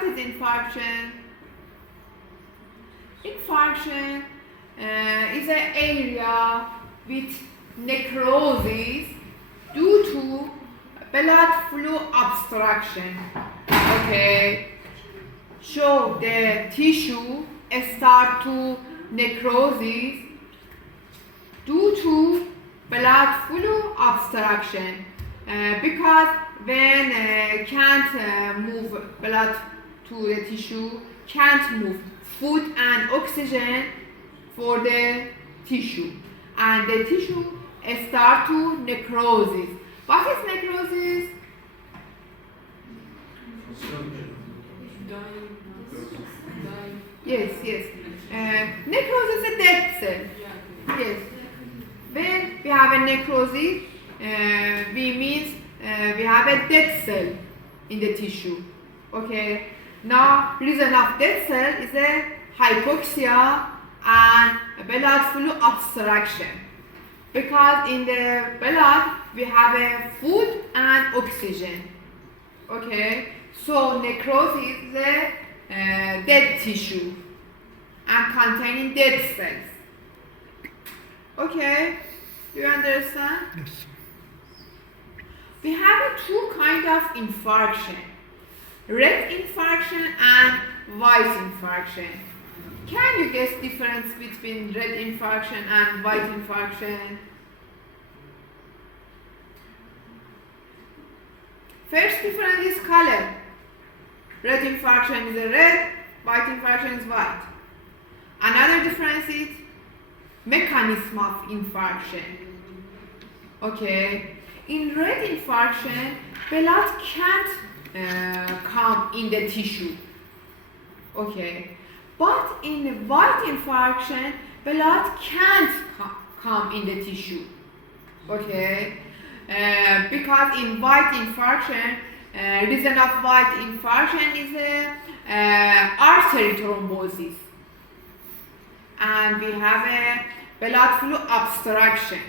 What is infarction? Infarction is an area with necrosis due to blood flow obstruction. Okay. So the tissue start to necrosis due to blood flow obstruction because when can't move blood to the tissue, can't move food and oxygen for the tissue, and the tissue start to necrosis. What is necrosis? Yes, yes. Necrosis is a dead cell. Yes. When we have a necrosis, we means we have a dead cell in the tissue. Okay. Now, reason of dead cell is a hypoxia and blood flow obstruction. Because in the blood we have a food and oxygen. Okay. So necrosis is a dead tissue and containing dead cells. Okay, do you understand? Yes. We have two kinds of infarction: red infarction and white infarction. Can you guess difference between red infarction and white infarction? First difference is color. Red infarction is a red, white infarction is white. Another difference is mechanism of infarction. Okay, in red infarction, blood can't come in the tissue. Okay, but in white infarction, blood can't come in the tissue. Okay, because in white infarction, reason of white infarction is artery thrombosis, and we have a blood flow obstruction.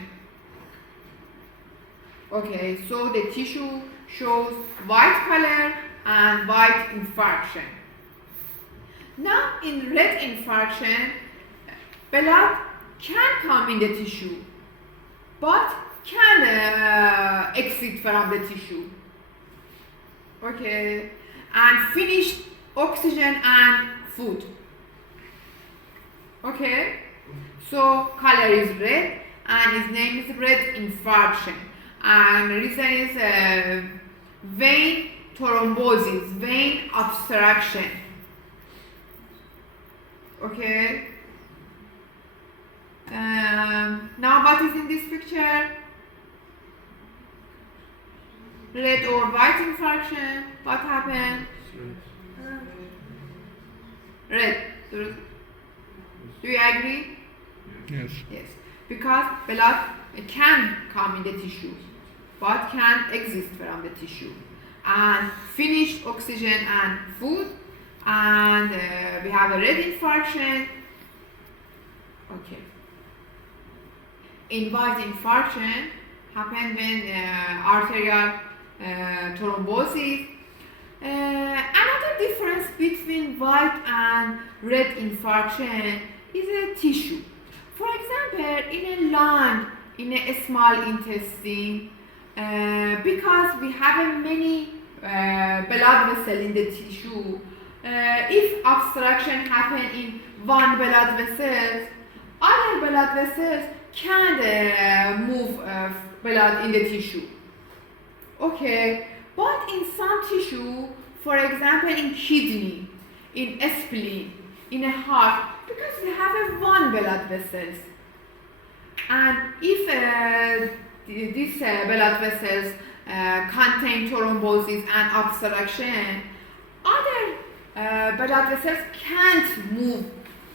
Okay, so the tissue shows white color and white infarction. Now in red infarction, blood can come in the tissue, but can exit from the tissue. Okay, and finish oxygen and food. Okay, so color is red and his name is red infarction, and reason is vein thrombosis, vein obstruction. Okay, now what is in this picture? Red or white infarction, what happened? Red. Do you agree? Yes. Yes. Because blood can come in the tissue, but can exist from the tissue, and finish oxygen and food, and we have a red infarction. Okay. In white infarction happen when arterial thrombosis. Another difference between white and red infarction is a tissue. For example, in a lung, in a small intestine, because we have many blood vessels in the tissue, if obstruction happen in one blood vessel, other blood vessels can move blood in the tissue. Okay, but in some tissue, for example in kidney, in spleen, in a heart, because we have one blood vessels, and if these blood vessels contain thrombosis and obstruction, other blood vessels can't move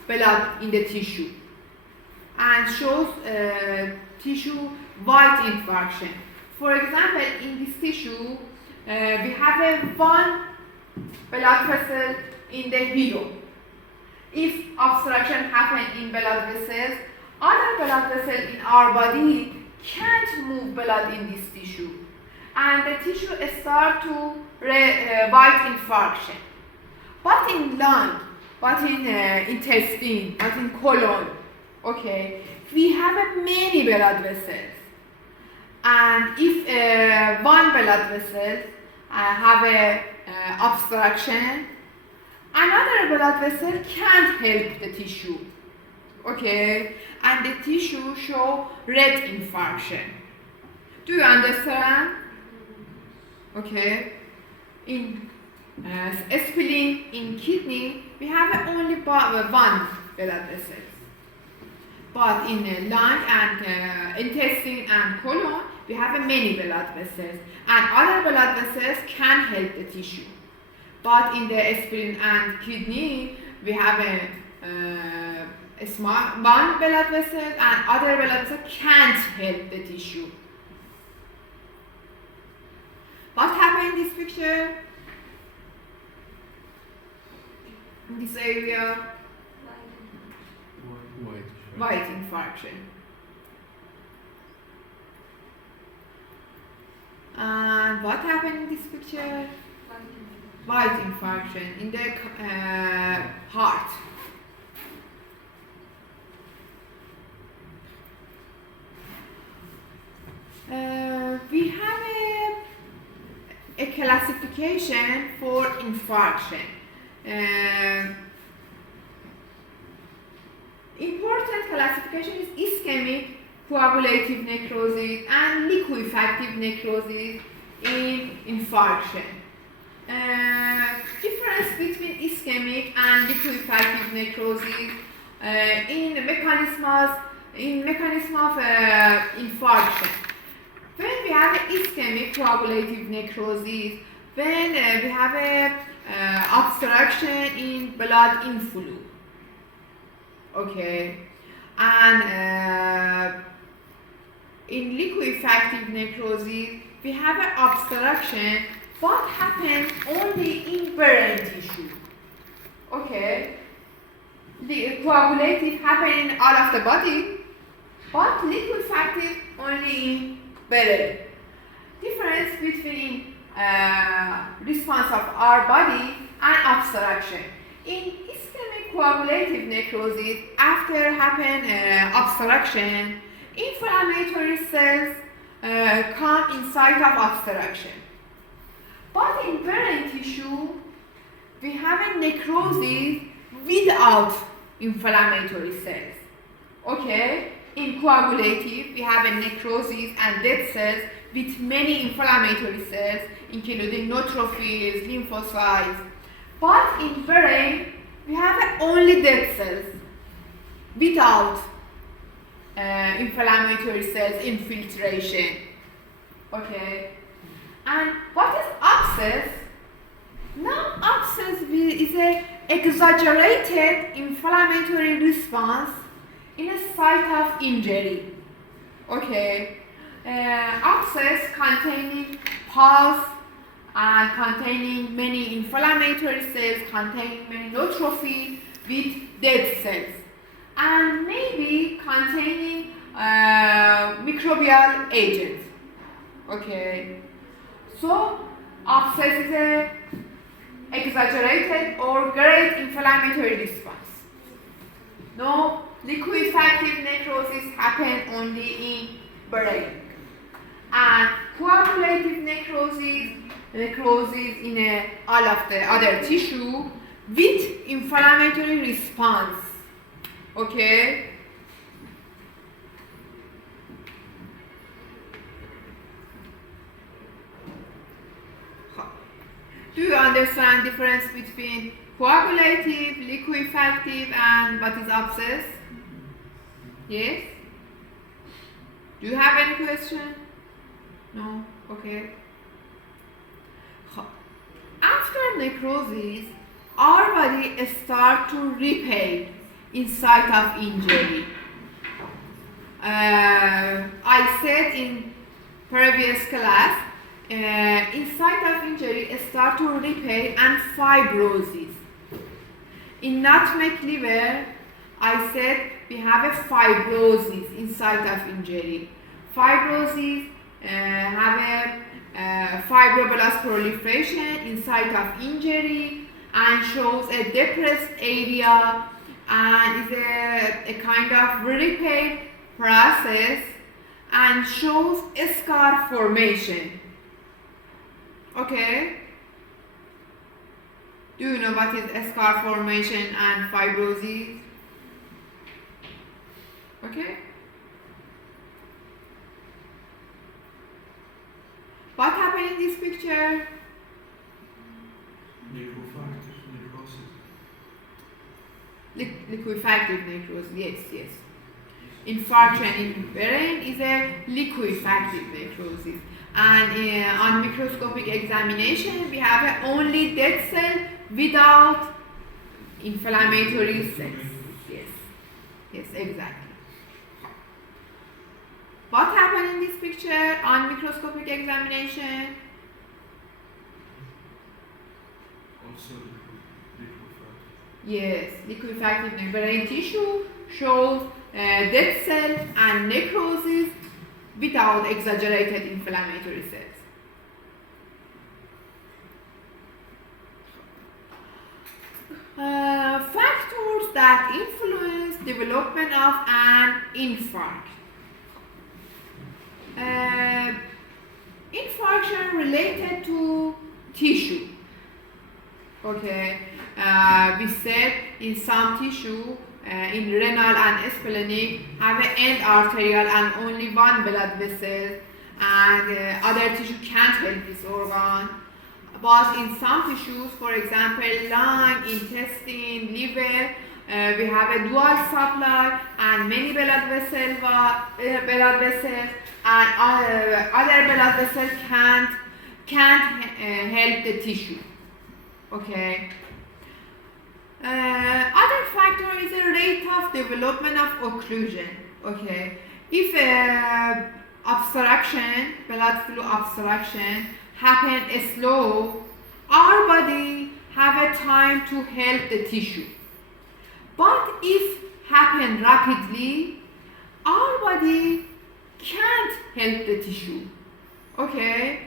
blood in the tissue, and shows tissue white infarction. For example, in this tissue, we have one blood vessel in the hero. If obstruction happens in blood vessels, other blood vessels in our body can't move blood in this tissue, and the tissue start to white infarction. But in lung, but in intestine, but in colon, okay, we have many blood vessels. And if one blood vessel have a obstruction, another blood vessel can't help the tissue, okay, and the tissue show red infarction. Do you understand? Okay. In spleen, in kidney, we have only one blood vessel. But in lung and intestine and colon, we have many blood vessels. And other blood vessels can help the tissue. But in the spleen and kidney, we have a small one blood vessel, and other blood vessels can't help the tissue. What happened in this picture? In this area? White infarction. And what happened in this picture? White infarction in the heart. We have a classification for infarction. Important classification is ischemic, coagulative necrosis, and liquefactive necrosis in infarction. Difference between ischemic and liquefactive necrosis in mechanism of infarction. When we have ischemic coagulative necrosis, when we have a obstruction in blood inflow, okay, and in liquefactive necrosis, we have an obstruction but happens only in brain tissue, okay. The coagulative happen in all of the body, but liquefactive only in brain. Difference between response of our body and obstruction. In ischemic coagulative necrosis, after happen obstruction, inflammatory cells come inside of obstruction. But in brain tissue, we have a necrosis without inflammatory cells. Okay? In coagulative, we have a necrosis and dead cells with many inflammatory cells, including neutrophils, lymphocytes. But in brain, we have only dead cells without inflammatory cells infiltration. Okay? And what is abscess? Now, abscess is an exaggerated inflammatory response in a site of injury. Okay? Abscess containing pus and containing many inflammatory cells, containing many neutrophils with dead cells, and maybe containing microbial agents. Okay? So, abscess is a exaggerated or great inflammatory response. No, liquefactive necrosis happen only in brain. And coagulative necrosis in all of the other tissue with inflammatory response. Okay? Do you understand the difference between coagulative, liquefactive, and what is abscess? Yes? Do you have any question? No? Okay. After necrosis, our body starts to repair in site of injury. I said in previous class, in site of injury start to repair and fibrosis. In nutmeg liver, I said we have a fibrosis in site of injury. Fibrosis have a fibroblast proliferation in site of injury, and shows a depressed area and is a kind of repair process and shows a scar formation. Okay? Do you know what is a scar formation and fibrosis? Okay? What happened in this picture? Liquefactive necrosis, yes. Infarction in brain is a liquefactive necrosis. And on microscopic examination, we have only dead cell without inflammatory cells. Yes, exactly. What happened in this picture on microscopic examination? Also liquefactive. Yes, liquefactive brain tissue shows dead cell and necrosis without exaggerated inflammatory cells. Factors that influence development of an infarct. Infarction related to tissue. Okay, we said in some tissue, in renal and splenic, have an end arterial and only one blood vessel, and other tissue can't help this organ. But in some tissues, for example, lung, intestine, liver, we have a dual supply and many blood vessels, and other blood vessels can't help the tissue. Okay. Other factor is a rate of development of occlusion. Okay. If obstruction, blood flow obstruction, happen slow, our body have a time to help the tissue. But if happen rapidly, our body can't help the tissue. Okay?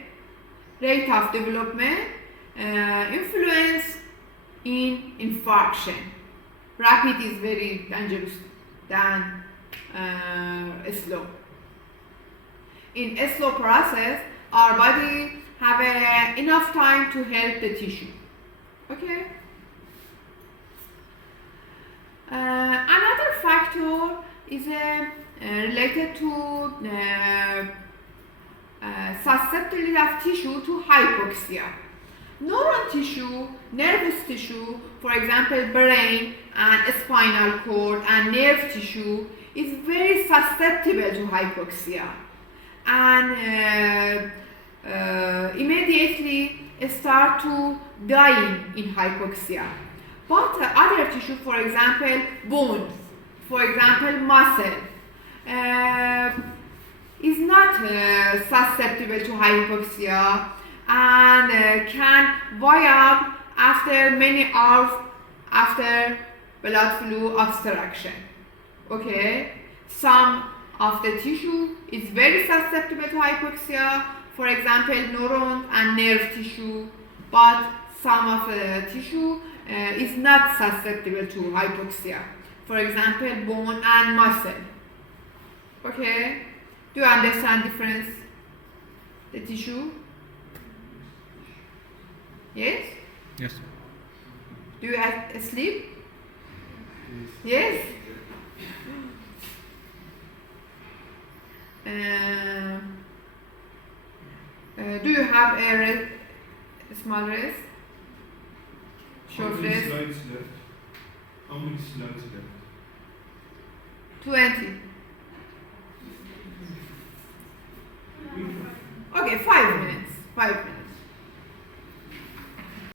Rate of development influence in infarction. Rapid is very dangerous than slow. In a slow process, our body have enough time to help the tissue. Okay? Another factor is related to susceptibility of tissue to hypoxia. Neuron tissue, nervous tissue, for example brain and spinal cord and nerve tissue is very susceptible to hypoxia and immediately start to dying in hypoxia. But other tissue, for example bone, for example muscle, is not susceptible to hypoxia and can voyage after many hours after blood flow obstruction. Okay, some of the tissue is very susceptible to hypoxia, for example neuron and nerve tissue, but some of the tissue is not susceptible to hypoxia, for example bone and muscle. Okay, do you understand difference the tissue? Yes? Yes. Do you sleep? Yes? Do you have a small rest? Short How many rest? slides left? How many slides left? 20. Okay, 5 minutes. 5 minutes.